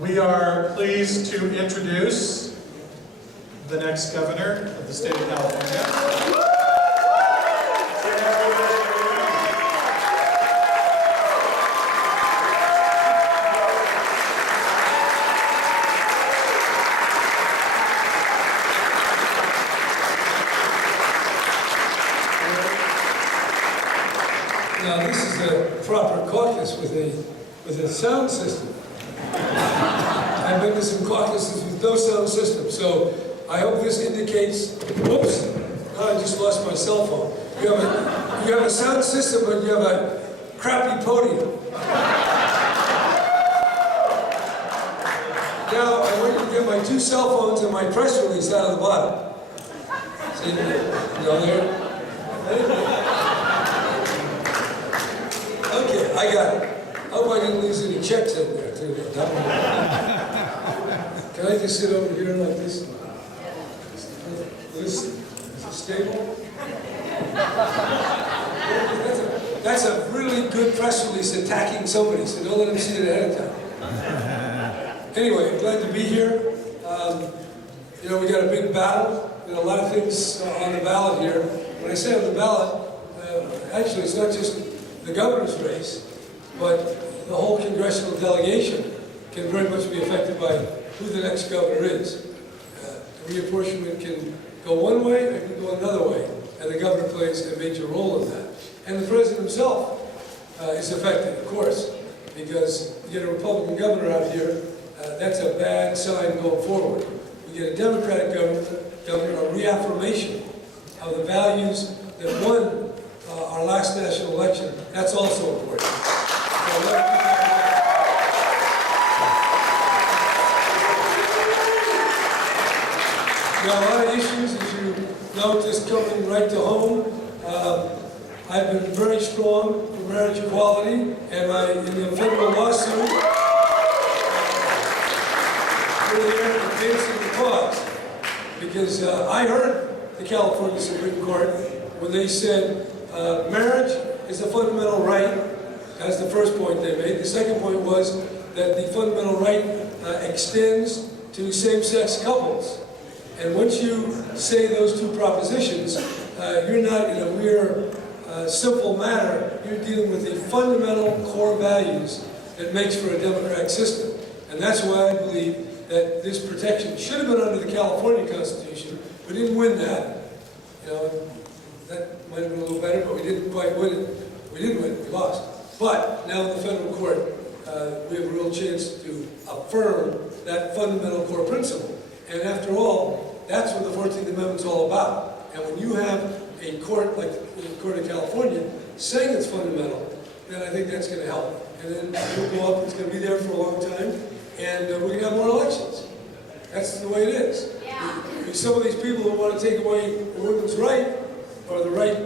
We are pleased to introduce the next governor of the state of California. Now this is a proper caucus with a sound system. I've been to some caucuses with no sound system, so I hope this indicates, whoops, I just lost my cell phone. You have a sound system, but you have a crappy podium. Now I want you to get my 2 cell phones and my press release out of the bottom. See, there. Okay, I got it. I hope I didn't lose any checks in there, too. Can I just sit over here like this? Is it stable? That's a really good press release attacking somebody, so don't let them see it ahead of time. Anyway, I'm glad to be here. We got a big battle. A lot of things on the ballot here. When I say on the ballot, actually it's not just the governor's race, but the whole congressional delegation can very much be affected by who the next governor is. Reapportionment can go one way, or it can go another way, and the governor plays a major role in that. And the president himself is affected, of course, because you get a Republican governor out here, that's a bad sign going forward. You get a Democratic governor, a reaffirmation of the values that won our last national election. That's also important. There are a lot of issues, as you know, just coming right to home. I've been very strong for marriage equality, and in the federal lawsuit, we're there advancing the cause. Because I heard the California Supreme Court when they said marriage is a fundamental right. That's the first point they made. The second point was that the fundamental right extends to same-sex couples. And once you say those 2 propositions, you're not in a mere simple matter. You're dealing with the fundamental core values that makes for a democratic system. And that's why I believe that this protection should have been under the California Constitution. We didn't win that. That might have been a little better, but we didn't quite win it. We didn't win it, we lost. But now in the federal court, we have a real chance to affirm that fundamental core principle. And after all, that's what the 14th Amendment's all about. And when you have a court like the Court of California saying it's fundamental, then I think that's going to help. And then it'll go up, it's going to be there for a long time, and we're going to have more elections. That's the way it is. Yeah. Some of these people who want to take away the women's right, or the right,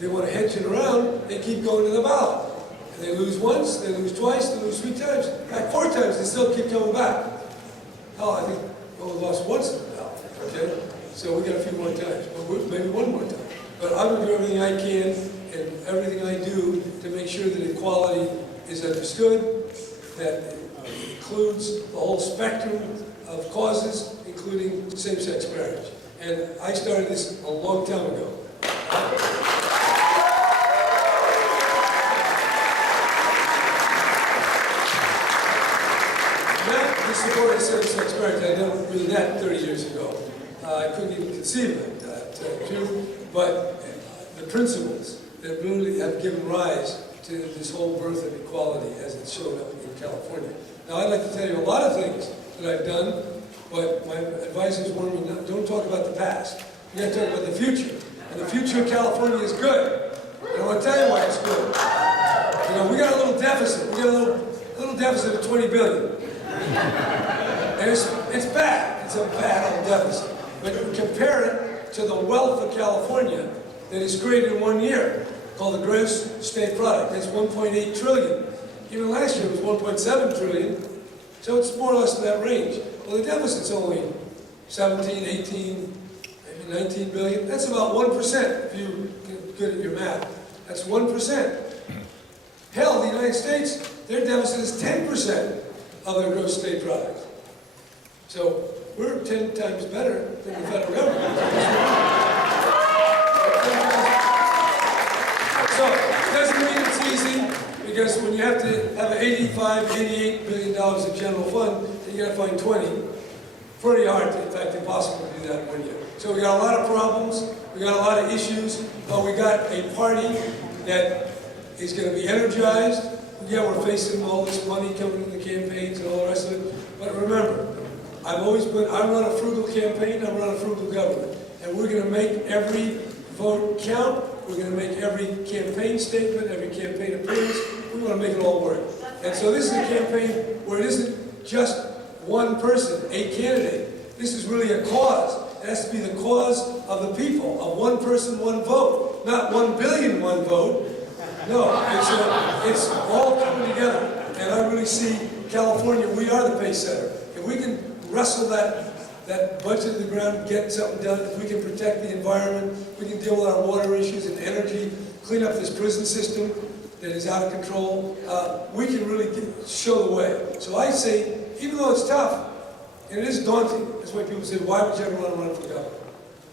they want to hedge it around, they keep going to the ballot. And they lose once, they lose twice, they lose 3 times. In fact, 4 times, they still keep coming back. Hell, I think we lost once in the ballot, okay? So we got a few more times, but maybe 1 more time. But I'm going to do everything I can and everything I do to make sure that equality is understood, that includes the whole spectrum of causes, including same-sex marriage. And I started this a long time ago. Not the support of same-sex marriage. I didn't mean that 30 years ago. I couldn't even conceive of that, too. But the principles that really have given rise to this whole birth of equality as it's shown up in California. Now, I'd like to tell you a lot of things that I've done, but my advisors warn me, don't talk about the past. You got to talk about the future. And the future of California is good. And I want to tell you why it's good. We got a little deficit. We got a little deficit of $20 billion. And it's bad. It's a bad old deficit. But compare it to the wealth of California that is created in 1 year, called the gross state product. That's 1.8 trillion. Even last year it was 1.7 trillion. So it's more or less in that range. Well, the deficit's only 17, 18, maybe 19 billion. That's about 1% if you're good at your math. That's 1%. Hell, the United States, their deficit is 10%. of their gross state product. So we're 10 times better than the federal government. So it doesn't mean it's easy, because when you have to have $85, $88 billion of general fund, and you got to find 20, pretty hard, in fact impossible to do that in 1 year. So we got a lot of problems, we got a lot of issues, but we got a party that is going to be energized. Yeah, we're facing all this money coming in the campaigns and all the rest of it, but remember, I run a frugal campaign, I run a frugal government, and we're going to make every vote count. We're going to make every campaign statement, every campaign appearance. We want to make it all work. And so this is a campaign where it isn't just one person, a candidate. This is really a cause. It has to be the cause of the people, of one person, one vote, not 1 billion, one vote. No, it's all coming together. And I really see California, we are the pace setter. If we can wrestle that budget to the ground and get something done, if we can protect the environment, we can deal with our water issues and energy, clean up this prison system that is out of control, we can really show the way. So I say, even though it's tough, and it is daunting, that's why people say, why would you ever want to run for governor?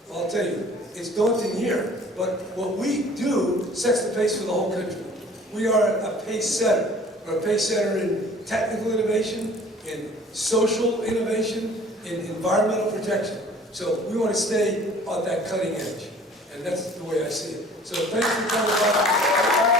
Well, I'll tell you, it's daunting here, but what we do sets the pace for the whole country. We are a pace setter. We're a pace setter in technical innovation, in social innovation, in environmental protection. So we want to stay on that cutting edge. And that's the way I see it. So thanks for coming by.